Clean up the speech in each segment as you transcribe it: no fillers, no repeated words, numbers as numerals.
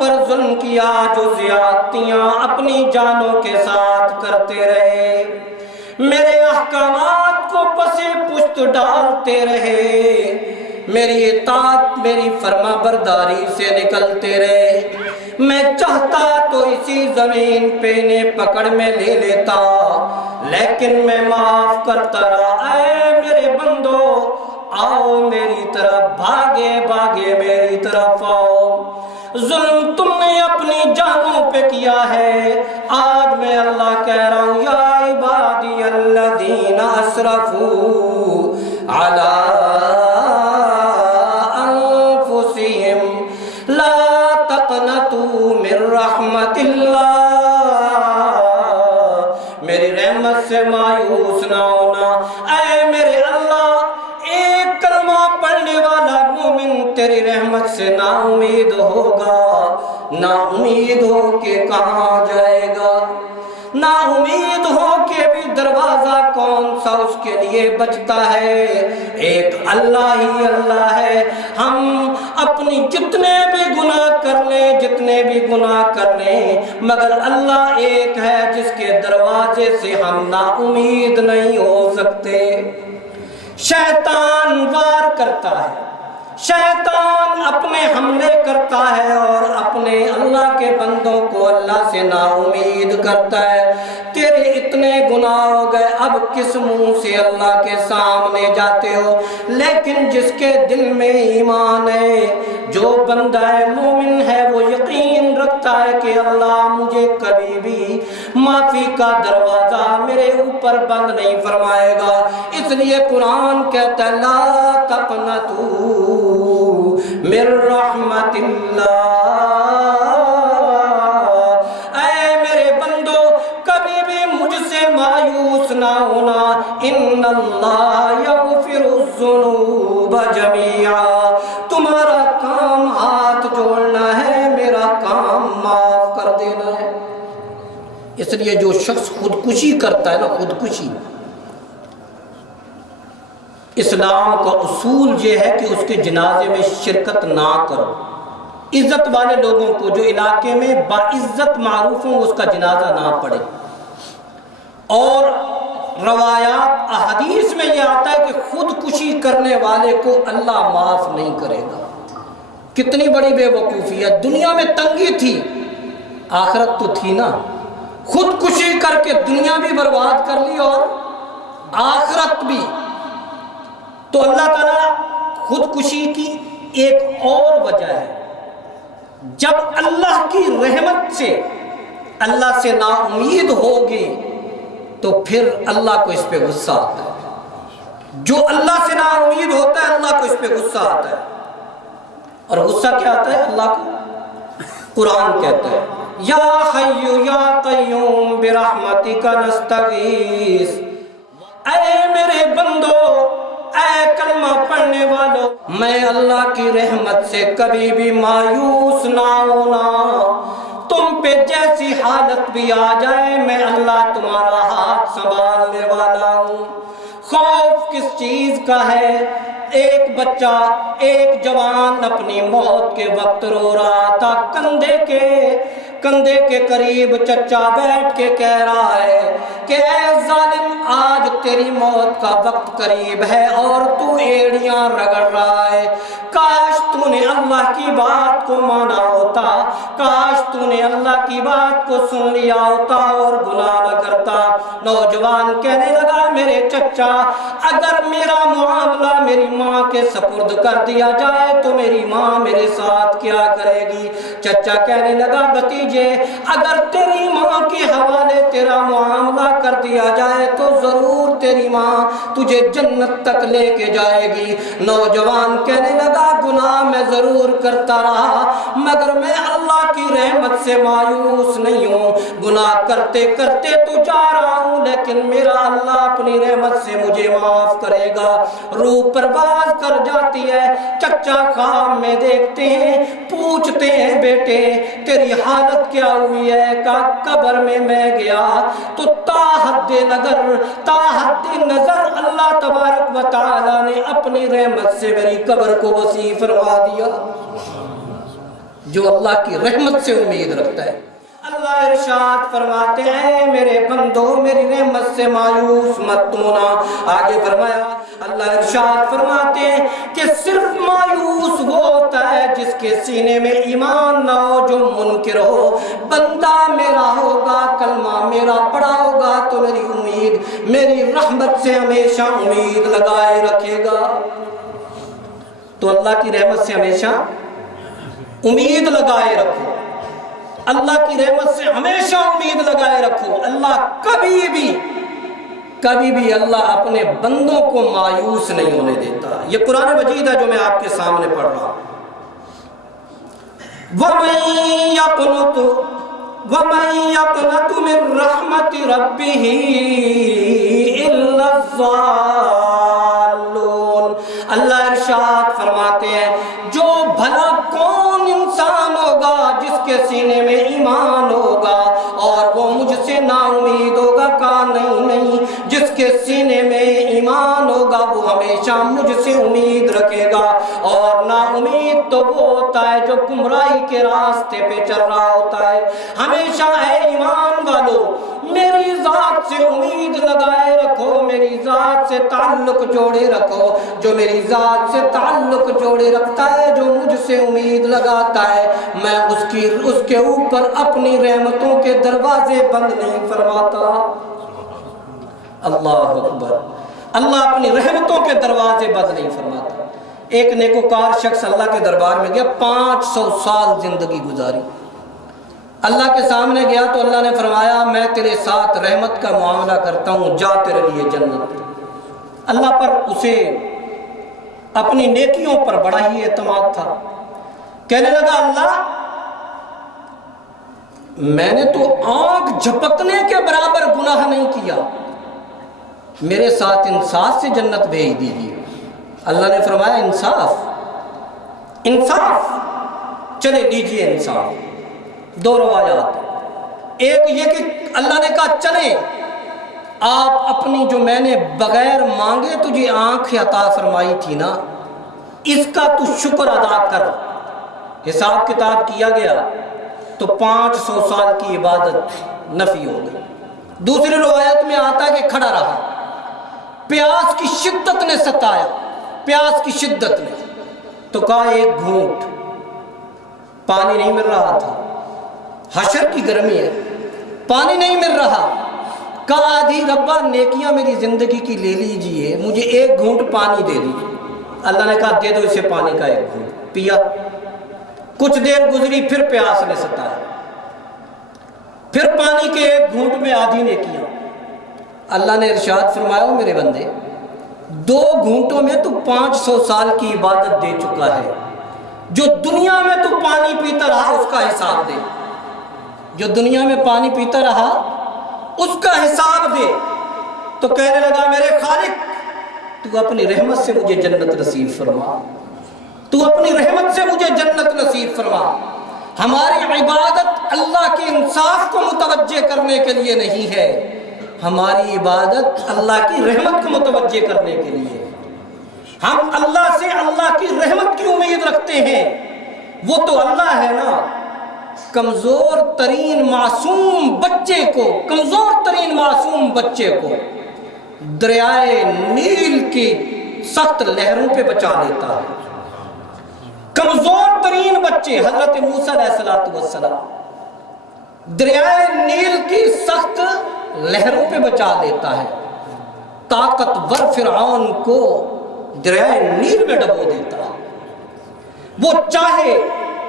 پر ظلم کیا، جو زیادتیاں اپنی جانوں کے ساتھ کرتے رہے، میرے احکامات کو پسے پشت ڈالتے رہے، میری اطاعت میری فرما برداری سے نکلتے رہے، میں چاہتا تو اسی زمین پہ انہیں پکڑ میں لے لیتا، لیکن میں معاف کرتا رہا۔ اے میرے بندو آؤ میری طرف، بھاگے بھاگے میری طرف آؤ۔ ظلم تم نے اپنی جانوں پہ کیا ہے، آج میں اللہ کہہ رہا ہوں یا عبادی الذین اسرفوا علی انفسہم لا تقنطوا من رحمت اللہ، میری رحمت سے مایوس نہ ہونا۔ اے میرے اللہ، ایک کلمہ پڑھنے والا مومن تیری رحمت سے نا امید ہوگا، نا امید ہو کے کہاں جائے گا، نا امید ہو کے بھی دروازہ کون سا اس کے لیے بچتا ہے؟ ایک اللہ ہی اللہ ہے۔ ہم اپنی جتنے بھی گناہ کر لیں، جتنے بھی گناہ کر لیں، مگر اللہ ایک ہے جس کے دروازے سے ہم نا امید نہیں ہو سکتے۔ شیطان وار کرتا ہے، شیطان اپنے حملے کرتا ہے اور اپنے اللہ کے بندوں کو اللہ سے نا امید کرتا ہے۔ تیرے اتنے گناہ ہو گئے، اب کس منہ سے اللہ کے سامنے جاتے ہو؟ لیکن جس کے دل میں ایمان ہے، جو بندہ مومن ہے، وہ یقین رکھتا ہے کہ اللہ مجھے کبھی بھی معافی کا دروازہ میرے اوپر بند نہیں فرمائے گا۔ اس لیے قرآن کہتا ہے لا تقنطوا من رحمت اللہ، اے میرے بندو کبھی بھی مجھ سے مایوس نہ ہونا۔ ان اللہ یغفر الذنوب جميعا، تمہارا کام ہاتھ جوڑنا ہے، میرا کام معاف کر دینا ہے۔ اس لیے جو شخص خودکشی کرتا ہے نا، خودکشی، اسلام کا اصول یہ ہے کہ اس کے جنازے میں شرکت نہ کرو۔ عزت والے لوگوں کو جو علاقے میں باعزت معروف ہوں، اس کا جنازہ نہ پڑھے۔ اور روایات احادیث میں یہ آتا ہے کہ خودکشی کرنے والے کو اللہ معاف نہیں کرے گا۔ کتنی بڑی بے وقوفی ہے، دنیا میں تنگی تھی، آخرت تو تھی نا۔ خودکشی کر کے دنیا بھی برباد کر لی اور آخرت بھی۔ تو اللہ تعالیٰ خودکشی کی ایک اور وجہ ہے، جب اللہ کی رحمت سے اللہ سے نا امید ہوگی تو پھر اللہ کو اس پہ غصہ آتا ہے۔ جو اللہ سے نا امید ہوتا ہے اللہ کو اس پہ غصہ آتا ہے۔ اور غصہ کیا آتا ہے اللہ کو؟ قرآن کہتا ہے یا حی یا قیوم برحمتک نستغیث، اے میرے بندو، اے کلمہ پڑھنے والو، میں اللہ کی رحمت سے کبھی بھی مایوس نہ ہونا۔ تم پہ جیسی حالت بھی آ جائے، میں اللہ تمہارا ہاتھ سنبھالنے والا ہوں۔ خوف کس چیز کا ہے؟ ایک بچہ، ایک جوان اپنی موت کے وقت رو رہا تھا، کندھے کے قریب چچا بیٹھ کے کہہ رہا ہے کہ اے ظالم، آج تیری موت کا وقت قریب ہے اور تو ایڑیاں رگڑ رہا ہے، کاش تو نے اللہ کی بات کو مانا ہوتا، کاش تو نے اللہ کی بات کو سن لیا ہوتا اور گناہ نہ کرتا۔ نوجوان کہنے لگا میرے چچا، اگر میرا معاملہ میری ماں کے سپرد کر دیا جائے تو میری ماں میرے ساتھ کیا کرے گی؟ چچا کہنے لگا بھتیجے، اگر تیری ماں کے حوالے تیرا معاملہ کر دیا جائے تو ضرور تیری ماں تجھے جنت تک لے کے جائے گی۔ نوجوان کہنے لگا گناہ میں ضرور کرتا رہا، مگر میں اللہ کی رحمت سے مایوس نہیں ہوں، گناہ کرتے کرتے تو جا رہا ہوں، لیکن میرا اللہ اپنی رحمت سے مجھے معاف کرے گا۔ روح پرواز کر جاتی ہے، چچا خواب میں دیکھتے ہیں، پوچھتے ہیں بیٹے تیری حالت کیا ہوئی ہے؟ کہا قبر میں گیا تو تا حد نظر اللہ تبارک و تعالی نے اپنی رحمت سے میری قبر کو وسیع فرما دیا۔ جو اللہ کی رحمت سے امید رکھتا ہے۔ اللہ ارشاد فرماتے ہیں میرے بندو میری رحمت سے مایوس مت ہونا۔ آگے فرمایا اللہ ارشاد فرماتے ہیں کہ صرف مایوس وہ ہوتا ہے جس کے سینے میں ایمان نہ ہو، جو منکر ہو۔ بندہ میرا ہوگا، کلمہ میرا پڑھا ہوگا تو میری امید، میری رحمت سے ہمیشہ امید لگائے رکھے گا۔ تو اللہ کی رحمت سے ہمیشہ امید لگائے رکھو، اللہ کی رحمت سے ہمیشہ امید لگائے رکھو۔ اللہ کبھی بھی اللہ اپنے بندوں کو مایوس نہیں ہونے دیتا۔ یہ قرآن مجید ہے جو میں آپ کے سامنے پڑھ رہا ہوں۔ وَمَن يَقْنَطُ مِن رَحْمَةِ رَبِّهِ إِلَّا الضَّالُّونَ۔ اللہ ارشاد فرماتے ہیں جو بھلا کون انسان ہوگا جس کے سینے میں ایمان ہوگا اور وہ مجھ سے نا امید ہوگا، کہا نہیں، جس کے سینے میں ایمان ہوگا وہ ہمیشہ مجھ سے امید رکھے گا۔ اور نا امید تو وہ ہوتا ہے جو گمراہی کے راستے پہ چل رہا ہوتا ہے۔ ہمیشہ اے ایمان والو میری ذات سے امید لگائے رکھو، میری ذات سے تعلق جوڑے رکھو۔ جو میری ذات سے تعلق جوڑے رکھتا ہے، جو مجھ سے امید لگاتا ہے، میں اس کے اوپر اپنی رحمتوں کے دروازے بند نہیں فرماتا۔ اللہ اکبر، اللہ اپنی رحمتوں کے دروازے بند نہیں فرماتا۔ ایک نیکوکار شخص اللہ کے دربار میں گیا، 500 سال زندگی گزاری۔ اللہ کے سامنے گیا تو اللہ نے فرمایا میں تیرے ساتھ رحمت کا معاملہ کرتا ہوں، جا تیرے لیے جنت۔ اللہ پر اسے اپنی نیکیوں پر بڑا ہی اعتماد تھا۔ کہنے لگا اللہ میں نے تو آنکھ جھپکنے کے برابر گناہ نہیں کیا، میرے ساتھ انصاف سے جنت بھیج دیجیے۔ اللہ نے فرمایا انصاف، چلے دیجیے انصاف۔ دو روایات، ایک یہ کہ اللہ نے کہا چلیں آپ اپنی جو میں نے بغیر مانگے تجھے آنکھ عطا فرمائی تھی نا، اس کا تو شکر ادا کر۔ حساب کتاب کیا گیا تو 500 سال کی عبادت نفی ہو گئی۔ دوسری روایت میں آتا ہے کہ کھڑا رہا، پیاس کی شدت نے ستایا، پیاس کی شدت نے، تو کہا ایک گھونٹ، پانی نہیں مل رہا تھا، حشر کی گرمی ہے، پانی نہیں مل رہا، کہا آدھی ربا نیکیاں میری زندگی کی لے لیجئے، مجھے ایک گھونٹ پانی دے دیجئے۔ اللہ نے کہا دے دو اسے پانی کا ایک گھونٹ، پیا۔ کچھ دیر گزری، پھر پیاس نے ستایا، پھر پانی کے ایک گھونٹ میں آدھی نیکیاں۔ اللہ نے ارشاد فرمایا میرے بندے 2 گھونٹوں میں تو 500 سال کی عبادت دے چکا ہے، جو دنیا میں تو پانی پیتا رہا اس کا حساب دے، جو دنیا میں پانی پیتا رہا اس کا حساب دے۔ تو کہنے لگا میرے خالق تو اپنی رحمت سے مجھے جنت نصیب فرما، تو اپنی رحمت سے مجھے جنت نصیب فرما۔ ہماری عبادت اللہ کے انصاف کو متوجہ کرنے کے لیے نہیں ہے، ہماری عبادت اللہ کی رحمت کو متوجہ کرنے کے لیے۔ ہم اللہ سے اللہ کی رحمت کی امید رکھتے ہیں، وہ تو اللہ ہے نا۔ کمزور ترین معصوم بچے کو دریائے نیل کی سخت لہروں پہ بچا لیتا ہے۔ کمزور ترین بچے حضرت موسیٰ علیہ السلام دریائے نیل کی سخت لہروں پہ بچا لیتا ہے، طاقتور فرعون کو دریائے نیل میں ڈبو دیتا ہے۔ وہ چاہے،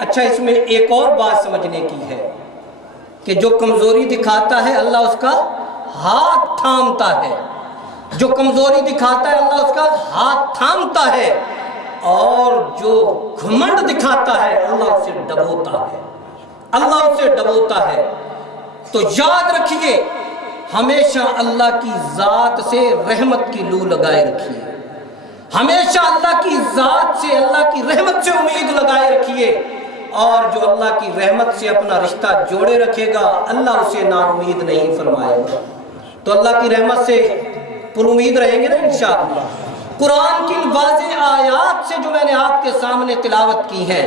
اچھا اس میں ایک اور بات سمجھنے کی ہے کہ جو کمزوری دکھاتا ہے اللہ اس کا ہاتھ تھامتا ہے، جو کمزوری دکھاتا ہے اللہ اس کا ہاتھ تھامتا ہے، اور جو گھمنڈ دکھاتا ہے اللہ اسے ڈبوتا ہے۔ تو یاد رکھیے ہمیشہ اللہ کی ذات سے رحمت کی لو لگائے رکھیے، ہمیشہ اللہ کی ذات سے اللہ کی رحمت سے امید لگائے رکھیے، اور جو اللہ کی رحمت سے اپنا رشتہ جوڑے رکھے گا اللہ اسے نا امید نہیں فرمائے گا۔ تو اللہ کی رحمت سے پر امید رہیں گے نا انشاءاللہ۔ قرآن کی واضح آیات سے جو میں نے آپ کے سامنے تلاوت کی ہیں،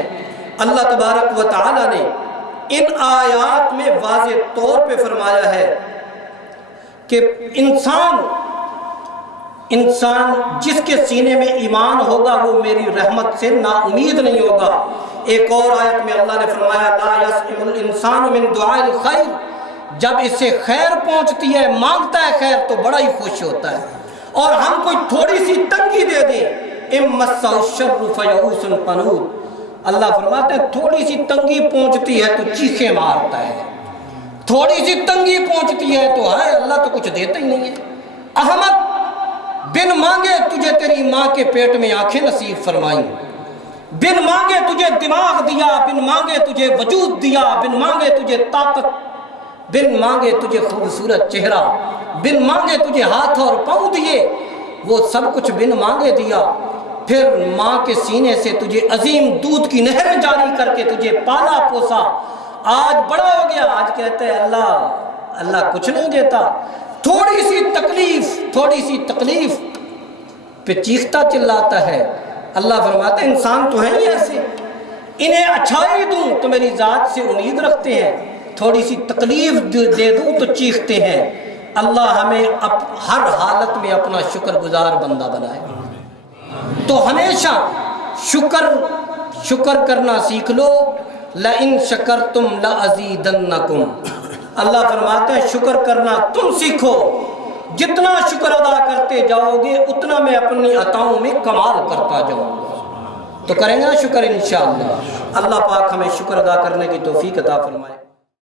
اللہ تبارک و تعالی نے ان آیات میں واضح طور پہ فرمایا ہے کہ انسان جس کے سینے میں ایمان ہوگا وہ میری رحمت سے نا امید نہیں ہوگا۔ ایک اور آیت میں اللہ نے فرمایا لا یسأم الانسان من دعاء الخیر، جب اسے خیر پہنچتی ہے، مانگتا ہے خیر تو بڑا ہی خوش ہوتا ہے، اور ہم کوئی تھوڑی سی تنگی دے دیں اِن مَسَّهُ الشَّرُّ فَيَئُوسٌ قَنُوطٌ، اللہ فرماتے ہیں تھوڑی سی تنگی پہنچتی ہے تو چیخیں مارتا ہے، تھوڑی سی تنگی پہنچتی ہے تو ہائے اللہ تو کچھ دیتا ہی نہیں ہے۔ احمد، بن مانگے تجھے تیری ماں کے پیٹ میں آنکھیں نصیب فرمائیں، بن مانگے تجھے دماغ دیا، بن مانگے تجھے وجود دیا، بن مانگے تجھے طاقت، بن مانگے تجھے خوبصورت چہرہ، بن مانگے تجھے ہاتھ اور پاؤں دیے، وہ سب کچھ بن مانگے دیا، پھر ماں کے سینے سے تجھے عظیم دودھ کی نہریں جاری کر کے تجھے پالا پوسا، آج بڑا ہو گیا، آج کہتے ہیں اللہ کچھ نہیں دیتا، تھوڑی سی تکلیف پہ چیختا چلاتا ہے۔ اللہ فرماتا ہے انسان تو ہیں ہی ایسے، انہیں اچھائی دوں تو میری ذات سے امید رکھتے ہیں، تھوڑی سی تکلیف دے دوں تو چیختے ہیں۔ اللہ ہمیں ہر حالت میں اپنا شکر گزار بندہ بنائے، تو ہمیشہ شکر کرنا سیکھ لو۔ لَإِن شَكَرْتُمْ لَأَزِيدَنَّكُمْ، اللہ فرماتے ہیں شکر کرنا تم سیکھو، جتنا شکر ادا کرتے جاؤ گے اتنا میں اپنی عطاؤں میں کمال کرتا جاؤں گا۔ تو کریں گے نا شکر انشاءاللہ۔ اللہ پاک ہمیں شکر ادا کرنے کی توفیق عطا فرمائے۔